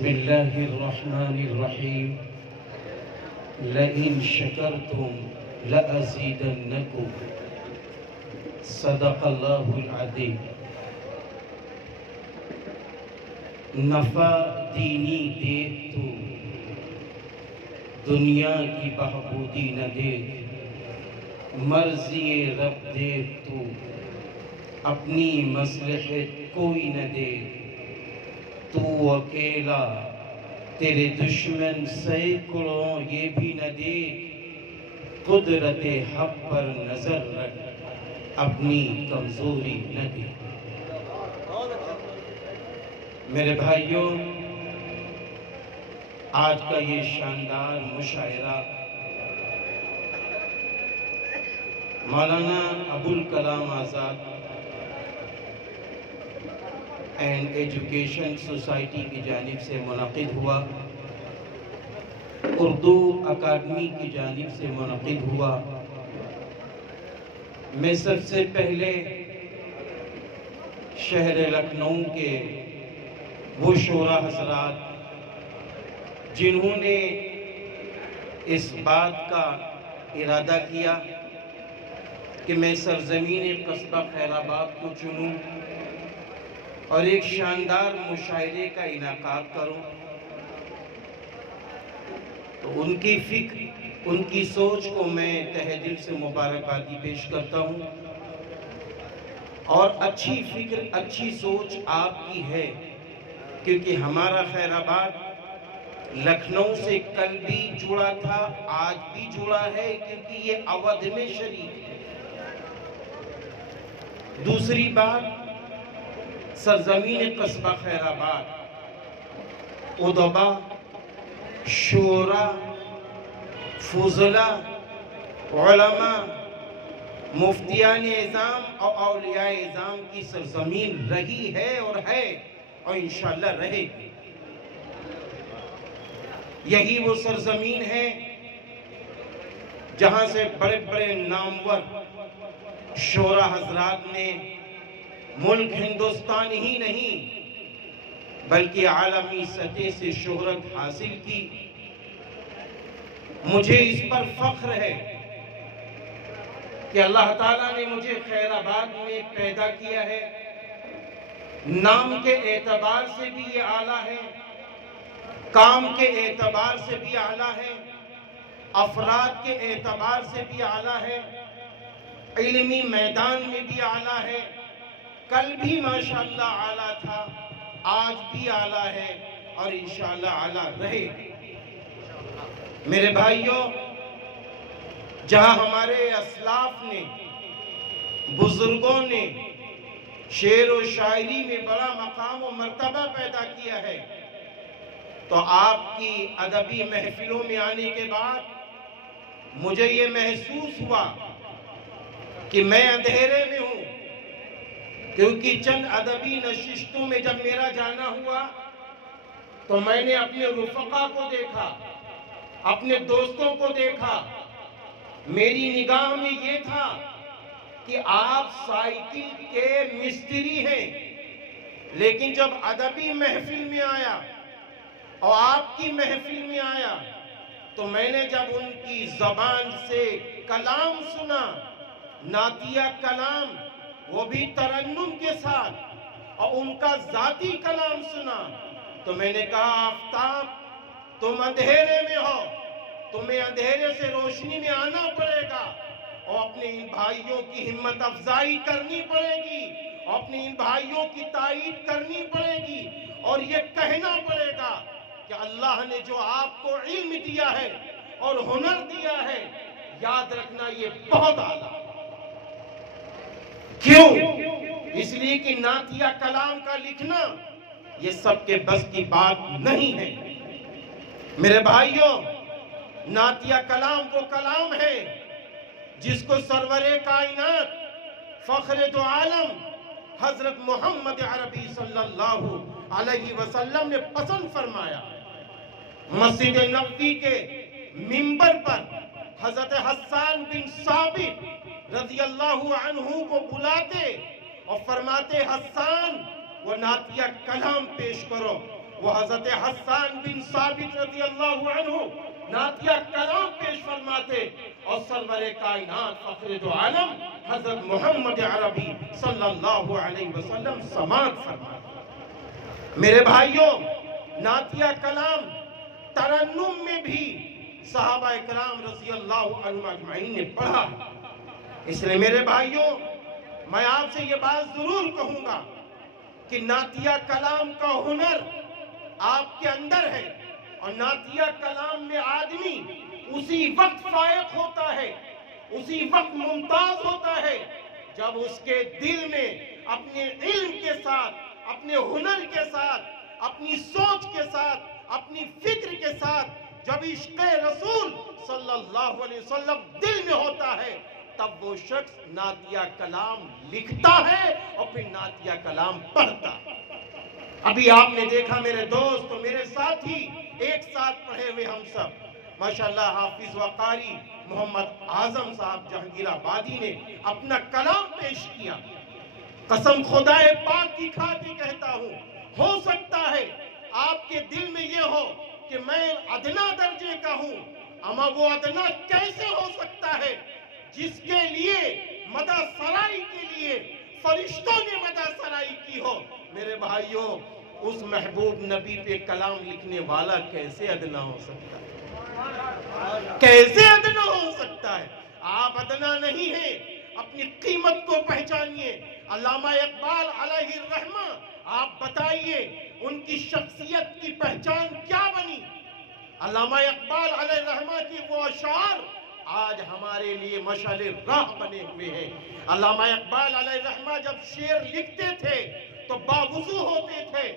بسم الله الرحمن الرحيم لئن شكرتم لأزيدنكم صدق الله العظيم. نفع دینی دیکھ تو دنیا کی بہبودی نہ دیکھ، مرضی رب دیکھ تو اپنی مصلحت کوئی نہ دیکھ. تو اکیلا تیرے دشمن سینکڑوں یہ بھی نہ دیکھ. قدرت حق پر نظر رکھ، اپنی کمزوری نہ دیکھ. میرے بھائیوں، آج کا یہ شاندار مشاعرہ Maulana Abul Kalam Azad and education society کی جانب سے منعقد ہوا، اردو اکیڈمی کی جانب سے منعقد ہوا. میں سب سے پہلے شہر لکھنؤ کے وہ شعراء حضرات جنہوں نے اس بات کا ارادہ کیا کہ میں سرزمین قصبہ خیر آباد کو چنوں اور ایک شاندار مشاعرے کا انعقاد کروں، تو ان کی فکر، ان کی سوچ کو میں تہہ دل سے مبارکبادی پیش کرتا ہوں. اور اچھی فکر، اچھی سوچ آپ کی ہے، کیونکہ ہمارا خیر آباد لکھنؤ سے کل بھی جڑا تھا، آج بھی جڑا ہے، کیونکہ یہ اودھ میں شریک ہے. دوسری بات، سرزمین قصبہ خیر آباد ادبا، شعراء، فضلاء، علماء، مفتیان اعظام اور اولیاء اعظام کی سرزمین رہی ہے اور ہے اور انشاءاللہ رہے گی. یہی وہ سرزمین ہے جہاں سے بڑے بڑے نامور شعراء حضرات نے ملک ہندوستان ہی نہیں بلکہ عالمی سطح سے شہرت حاصل کی. مجھے اس پر فخر ہے کہ اللہ تعالیٰ نے مجھے خیر آباد میں پیدا کیا ہے. نام کے اعتبار سے بھی یہ اعلیٰ ہے، کام کے اعتبار سے بھی اعلیٰ ہے، افراد کے اعتبار سے بھی اعلیٰ ہے، علمی میدان میں بھی اعلیٰ ہے. کل بھی ماشاءاللہ اعلیٰ تھا، آج بھی اعلیٰ ہے اور انشاءاللہ اعلیٰ رہے. میرے بھائیوں، جہاں ہمارے اسلاف نے، بزرگوں نے شعر و شاعری میں بڑا مقام و مرتبہ پیدا کیا ہے، تو آپ کی ادبی محفلوں میں آنے کے بعد مجھے یہ محسوس ہوا کہ میں اندھیرے میں ہوں. کیونکہ چند ادبی نشستوں میں جب میرا جانا ہوا تو میں نے اپنے رفقا کو دیکھا، اپنے دوستوں کو دیکھا. میری نگاہ میں یہ تھا کہ آپ سائیکل کے مستری ہیں، لیکن جب ادبی محفل میں آیا اور آپ کی محفل میں آیا تو میں نے جب ان کی زبان سے کلام سنا، نعتیہ کلام، وہ بھی ترنم کے ساتھ، اور ان کا ذاتی کلام سنا، تو میں نے کہا آفتاب تم اندھیرے میں ہو، تمہیں اندھیرے سے روشنی میں آنا پڑے گا اور اپنے ان بھائیوں کی ہمت افزائی کرنی پڑے گی اور اپنے ان بھائیوں کی تائید کرنی پڑے گی اور یہ کہنا پڑے گا کہ اللہ نے جو آپ کو علم دیا ہے اور ہنر دیا ہے، یاد رکھنا یہ بہت اعلیٰ. کیوں؟ اس لیے کہ نعتیہ کلام کا لکھنا یہ سب کے بس کی بات نہیں ہے. میرے بھائیوں، نعتیہ کلام وہ کلام ہے جس کو سرور کائنات، فخر دو عالم حضرت محمد عربی صلی اللہ علیہ وسلم نے پسند فرمایا. مسجد نبوی کے منبر پر حضرت حسان بن ثابت رضی اللہ عنہ کو بلاتے اور فرماتے حسان وہ نعتیہ کلام پیش کرو. وہ حضرت حسان بن ثابت رضی اللہ عنہ نعتیہ کلام پیش فرماتے اور سرور کائنات فخر دو عالم حضرت محمد عربی صلی اللہ علیہ وسلم سماعت فرماتے۔ میرے بھائیوں، نعتیہ کلام ترنم میں بھی صحابہ اکرام رضی اللہ عنہ اجمعین نے پڑھا۔ اس لئے میرے بھائیوں، میں آپ سے یہ بات ضرور کہوں گا کہ نعتیہ کلام کا ہنر آپ کے اندر ہے، اور نعتیہ کلام میں آدمی اسی وقت فائق ہوتا ہے، اسی وقت ممتاز ہوتا ہے جب اس کے دل میں اپنے علم کے ساتھ، اپنے ہنر کے ساتھ، اپنی سوچ کے ساتھ، اپنی فکر کے ساتھ جب عشق رسول صلی اللہ علیہ وسلم دل میں ہوتا ہے، تب وہ شخص نعتیہ کلام لکھتا ہے اور پھر نعتیہ کلام پڑھتا ہے۔ ابھی آپ نے دیکھا میرے دوست اور میرے ساتھی ایک ساتھ پڑھے ہوئے ہم سب، ماشاءاللہ حافظ و قاری محمد اعظم صاحب جہانگیر آبادی نے اپنا کلام پیش کیا۔ قسم خدا پاک کی کھا کے کہتا ہوں، ہو سکتا ہے آپ کے دل میں یہ ہو کہ میں ادنا درجے کا ہوں، اما وہ ادنا کیسے ہو سکتا ہے جس کے لیے مدح سرائی کے لیے فرشتوں نے مدح سرائی کی ہو۔ میرے بھائیوں، اس محبوب نبی پہ کلام لکھنے والا کیسے ادنا ہو سکتا ہے؟ کیسے ادنا ہو سکتا ہے؟ آپ ادنا نہیں ہیں، اپنی قیمت کو پہچانیے۔ علامہ اقبال علیہ الرحمہ، آپ بتائیے ان کی شخصیت کی پہچان کیا بنی؟ علامہ اقبال علیہ الرحمہ کی وہ اشعار آج ہمارے لیے مشعل راہ بنے ہوئے ہیں۔ علامہ اقبال علیہ الرحمہ جب شعر لکھتے تھے تو باوضو ہوتے تھے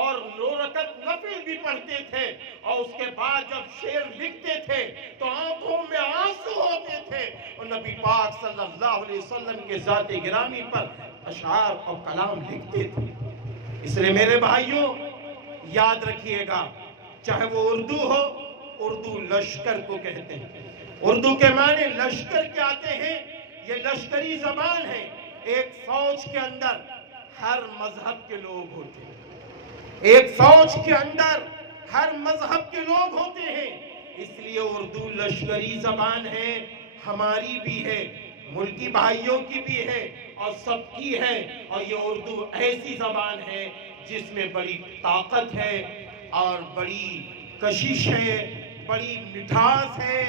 اور 9 رکعت نفل بھی پڑھتے تھے، اور اس کے بعد جب شعر لکھتے تھے تو آنکھوں میں آنسو ہوتے تھے، اور نبی پاک صلی اللہ علیہ وسلم کے ذات گرامی پر اشعار اور کلام لکھتے تھے۔ اس لئے میرے بھائیوں، یاد رکھیے گا، چاہے وہ اردو ہو، اردو لشکر کو کہتے ہیں۔ اردو کے معنی لشکر کے آتے ہیں، یہ لشکری زبان ہے۔ ایک فوج کے اندر ہر مذہب کے لوگ ہوتے ہیں، ایک فوج کے اندر ہر مذہب کے لوگ ہوتے ہیں، اس لیے اردو لشکری زبان ہے، ہماری بھی ہے، ملکی بھائیوں کی بھی ہے اور سب کی ہے۔ اور یہ اردو ایسی زبان ہے جس میں بڑی طاقت ہے اور بڑی کشش ہے، بڑی مٹھاس ہے۔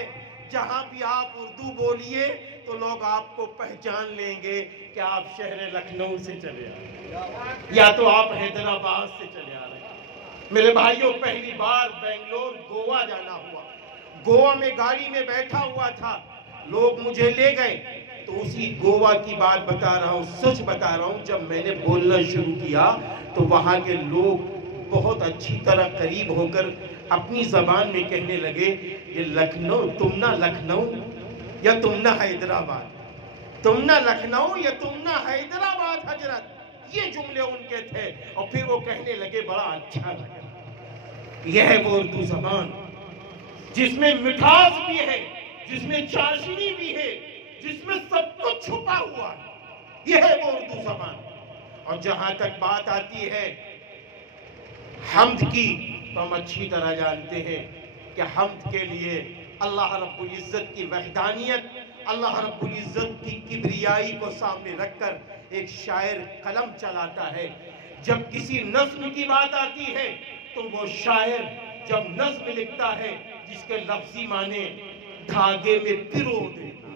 جہاں بھی آپ اردو بولیے تو لوگ آپ کو پہچان لیں گے کہ آپ شہر لکھنؤ سے چلے آئے یا تو آپ حیدرآباد سے چلے آ رہے ہیں۔ میرے بھائیوں، پہلی بار بنگلور گوا جانا ہوا، گوا میں گاڑی میں بیٹھا ہوا تھا، لوگ مجھے لے گئے، تو اسی گوا کی بات بتا رہا ہوں، سچ بتا رہا ہوں۔ جب میں نے بولنا شروع کیا تو وہاں کے لوگ بہت اچھی طرح قریب ہو کر اپنی زبان میں کہنے لگے، یہ لکھنؤ، تم نہ لکھنؤ یا تم نہ حیدرآباد، تم نہ لکھنؤ یا تم نہ حیدرآباد حضرت، یہ جملے ان کے تھے۔ اور پھر وہ کہنے لگے بڑا اچھا لگا۔ یہ ہے وہ اردو زبان جس میں مٹھاس بھی ہے، جس میں چاشنی بھی ہے، جس میں سب کچھ چھپا ہوا ہے، یہ ہے وہ اردو زبان۔ اور جہاں تک بات آتی ہے حمد کی، تو ہم اچھی طرح جانتے ہیں کہ حمد کے لیے اللہ رب العزت کی وحدانیت، اللہ رب العزت کی کبریائی کو سامنے رکھ کر ایک شاعر قلم چلاتا ہے۔ جب کسی نظم کی بات آتی ہے تو وہ شاعر جب نظم لکھتا ہے جس کے لفظی معنی دھاگے میں پرو دینا،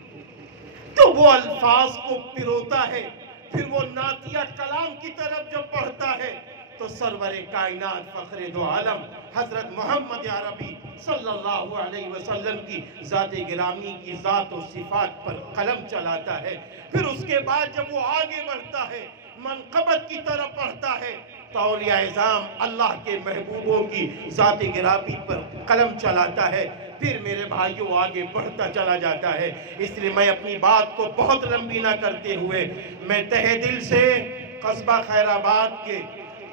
تو وہ الفاظ کو پروتا ہے، پھر وہ نعتیہ کلام کی طرف جب پڑھتا ہے تو سرور کائنات فخر دو عالم حضرت محمد عربی صلی اللہ علیہ وسلم کی ذات گرامی کی ذات و صفات پر قلم چلاتا ہے۔ پھر اس کے بعد جب وہ آگے بڑھتا ہے، منقبت کی طرف پڑھتا ہے، تو اولیاء اعظام اللہ کے محبوبوں کی ذات گرامی پر قلم چلاتا ہے۔ پھر میرے بھائیوں آگے بڑھتا چلا جاتا ہے۔ اس لیے میں اپنی بات کو بہت لمبی نہ کرتے ہوئے میں تہہ دل سے قصبہ خیر آباد کے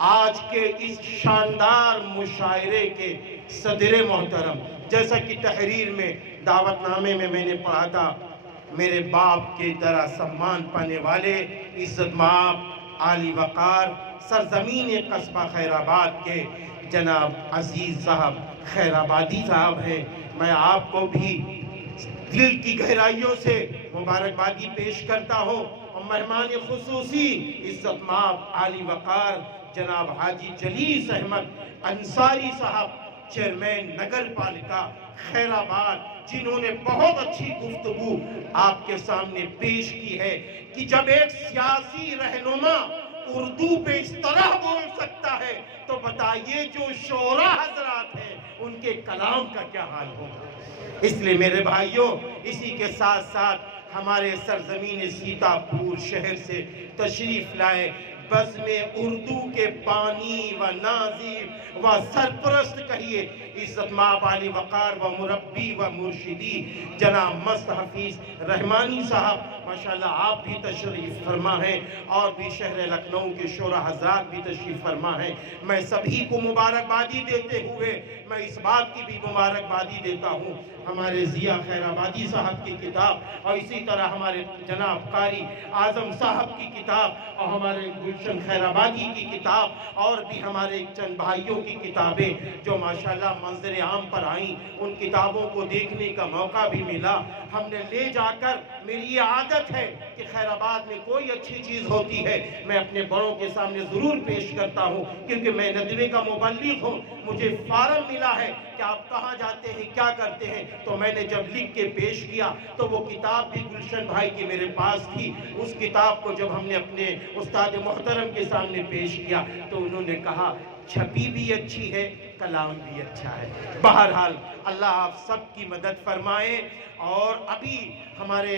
آج کے اس شاندار مشاعرے کے صدر محترم، جیسا کہ تحریر میں دعوت نامے میں نے پڑھا تھا، میرے باپ کے طرح سمان پانے والے عزت مآب عالی وقار سرزمین قصبہ خیر آباد کے جناب عزیز صاحب خیر آبادی صاحب ہیں. میں آپ کو بھی دل کی گہرائیوں سے مبارکبادی پیش کرتا ہوں. اور مہمان خصوصی عزت مآب عالی وقار جناب حاجی جلیس احمد انصاری صاحب چیئرمین نگر پالکا خیر آباد، جنہوں نے بہت اچھی گفتگو آپ کے سامنے پیش کی ہے کہ جب ایک سیاسی رہنما اردو پہ اس طرح بول سکتا ہے تو بتائیے جو شعراء حضرات ہیں ان کے کلام کا کیا حال ہوگا. اس لیے میرے بھائیوں، اسی کے ساتھ ساتھ ہمارے سرزمین سیتاپور شہر سے تشریف لائے بزم اردو کے بانی و ناظر و سرپرست کہیے عزت مآب عالی وقار و مربی و مرشدی جناب مست حفیظ رحمانی صاحب. ماشاءاللہ آپ بھی تشریف فرما ہیں اور بھی شہر لکھنؤ کے شعراء حضرات بھی تشریف فرما ہیں. میں سبھی کو مبارکبادی دیتے ہوئے میں اس بات کی بھی مبارکبادی دیتا ہوں ہمارے ضیاء خیر آبادی صاحب کی کتاب اور اسی طرح ہمارے جناب قاری اعظم صاحب کی کتاب اور ہمارے گلشن خیر آبادی کی کتاب اور بھی ہمارے چند بھائیوں کی کتابیں جو ماشاءاللہ منظر عام پر آئیں. ان کتابوں کو دیکھنے کا موقع بھی ملا. ہم نے لے جا کر، میری یہ عادت ہے کہ خیر آباد میں کوئی اچھی چیز ہوتی ہے میں اپنے بڑوں کے سامنے ضرور پیش کرتا ہوں، کیونکہ میں ندوے کا مبلغ ہوں. مجھے فارم ملا ہے کہ آپ کہاں جاتے ہیں، کیا کرتے ہیں، تو میں نے جب لکھ کے پیش کیا تو وہ کتاب بھی گلشن بھائی کی میرے پاس تھی. اس کتاب کو جب ہم نے اپنے استاد محترم کے سامنے پیش کیا تو انہوں نے کہا چھپی بھی اچھی ہے، کلام بھی اچھا ہے. بہرحال اللہ آپ سب کی مدد فرمائے. اور ابھی ہمارے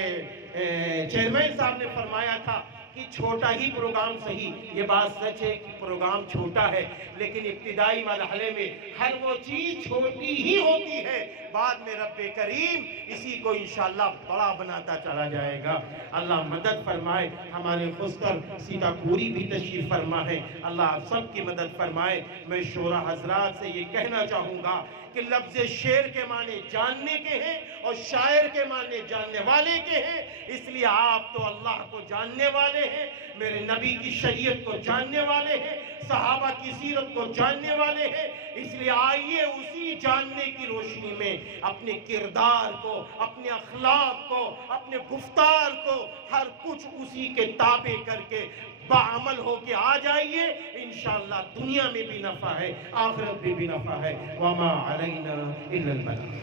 چیئرمین صاحب نے فرمایا تھا کہ چھوٹا ہی پروگرام صحیح. یہ بات سچ ہے کہ پروگرام چھوٹا ہے، لیکن ابتدائی مرحلے میں ہر وہ چیز چھوٹی ہی ہوتی ہے، بعد میں رب کریم اسی کو انشاءاللہ بڑا بناتا چلا جائے گا. اللہ مدد فرمائے. ہمارے خستر سیتاپوری بھی تشریف فرما ہے، اللہ آپ سب کی مدد فرمائے. میں شعراء حضرات سے یہ کہنا چاہوں گا کہ لفظ شعر کے معنی جاننے کے ہیں اور شاعر کے معنی جاننے والے کے ہیں. اس لیے آپ تو اللہ کو جاننے والے ہیں، میرے نبی کی شریعت کو جاننے والے ہیں، صحابہ کی سیرت کو جاننے والے ہیں. اس لیے آئیے اسی جاننے کی روشنی میں اپنے کردار کو، اپنے اخلاق کو، اپنے گفتار کو ہر کچھ اسی کے تابع کر کے بعمل ہو کے آ جائیے. انشاءاللہ دنیا میں بھی نفع ہے، آخرت میں بھی نفع ہے. وما علینا الا البلاغ.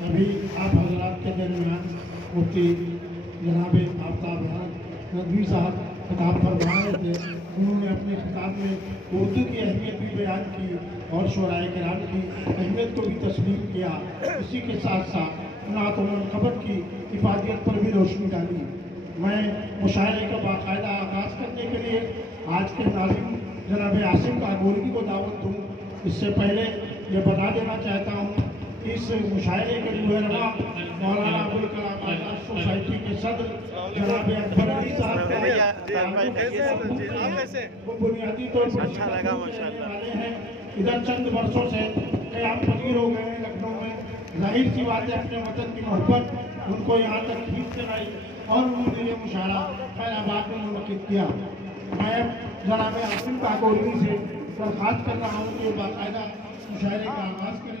ابھی آپ حضرات کے درمیان مفتی جناب آفتاب ندوی صاحب خطاب فرما رہے تھے. انہوں نے اپنے خطاب میں اردو کی اہمیت بھی بیان کی اور شعراء کرام کی اہمیت کو بھی تسلیم کیا. اسی کے ساتھ ساتھ نعت القبر کی افادیت پر بھی روشنی ڈالی. میں مشاعرے کا باقاعدہ آغاز کرنے کے لیے آج کے ناظم جناب عاصم کاگولگی کو دعوت دوں. اس سے پہلے یہ بتا دینا چاہتا ہوں اس مشاعرے کے رہنما مولانا ابوالکلام آزاد سوسائٹی کے صدر جناب اکبر علی صاحب وہ بنیادی طور پر والے ہیں. ادھر چند برسوں سے قیام پذیر ہو گئے ہیں لکھنؤ میں. ظاہر سی بات ہے اپنے وطن کی محبت ان کو یہاں تک کھینچ کر آئی اور انہوں نے یہ مشاعرہ خیر آباد میں منعقد کیا. میں جناب عاصم کاگولگی سے درخواست کر رہا ہوں کہ باقاعدہ مشاعرے کا آغاز کریں.